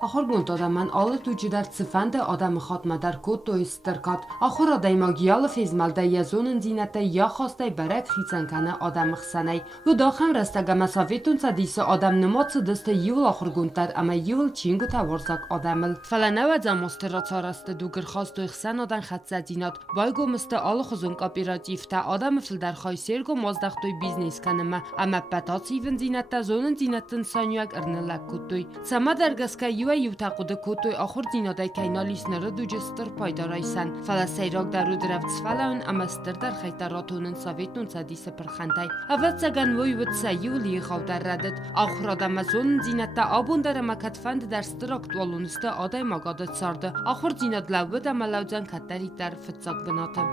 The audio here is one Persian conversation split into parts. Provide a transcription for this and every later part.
Ахоргунт адаман алла туҷидар цифанде адам хатмадар кут ойстыркат. Ахор адайма гиял физмалда язунын зината я хостай барак хицанкана адам хсанай. У дахам растагама советун садиса адам нумоцу дасте юл ахоргунтар ама юл чингу таворсак адамыл. Фаланава замостера царасте дугер хаст хсан адан хатсадинат. Байгу мсте алла хузун кооперативта адам филдар хайсерго моздахтой бизнес канама ама патацивен зината зонын зинатын санюак арнала кутуй. Сама даргаска یوتاقود کوتوی آخر دینادای کینالیس نرد و جستر پایدارایسن فلا سیراک در رود رفت فلاون امستر در خیتراتونن سویتون سادیس پرخندای اول سگن وی ود سیولی خو در ردد آخر آدم زون زینت آبون در مکت فند در ستراکت والونست آدای مگادت سارده آخر زیناد لود ملوزن کتری در فتساک بناتم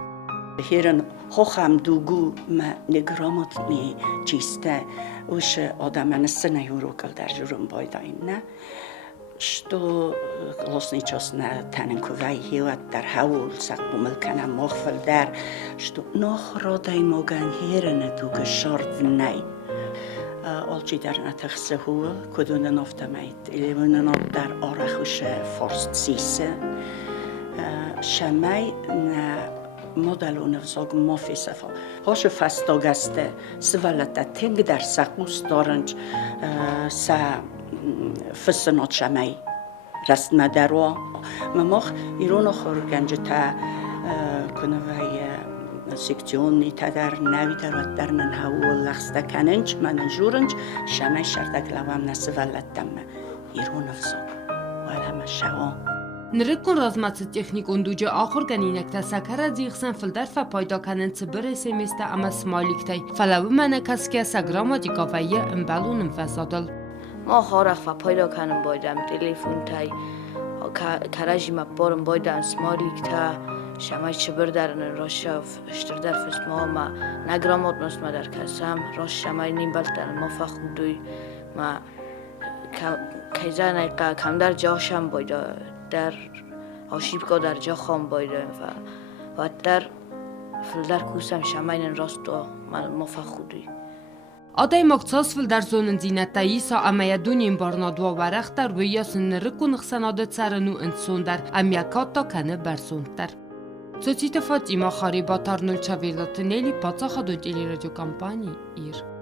Херен хохам дугу ма неграмотни чисте уж адаман сына юрокал дар журум бойдаин на что лосни час на таненковай хеват дар хаул сак бумелкана мохфал дар что нохродай моган херен дуга шорт най олчи дар натахсе ху кодунан офтамайт илевунан дар орахуш форст сисе шамай на مدلون وزاگ مافی سفا هاش فستاگسته سوالتا تنگ در سقوس دارنج سا فسنات شمای رست مدروا مماخ ایران خورگنج تا کنوی سکتیونی تا در نوی درات در ننهاول لخسته کننج منجورنج شمای شردک لوام نسوالتم ایران وزاگ ولهم شوام نرکن رازمات تکنیک اندوجه آخر گنینک تا سکر زیخسن فلدر فا پایدا کنن تبر سمیسته اما سمالیک تای فلو منه کس که سگراما دیگاویه امبلونم فسادل ما خارخ فا پایدا کنم بایدم تلیفون تای کرجی ما بارم بایدم سمالیک تا شمای چبر درن راشاف اشتر در فسما ما نگرامات نسما در کسم راش شمای نیم بلتن ما فخودوی ما کیزا نیقا کم در جاشم بایدا در آشیبگاه در جا خام بایدم و در فلدر کوسم شماین راست و مفا خودی آدای مقتص فلدر زونن زینتایی سا امیا دونیم بارنادوا ورخت در ویاسن نرکن خسنادت سرنو انسون در امیاکات تا کنه برسوندتر سوچیت فاطیما خاری با تارنول چاویلات نیلی پاچا خدون تیلی رادیو کمپانی ایر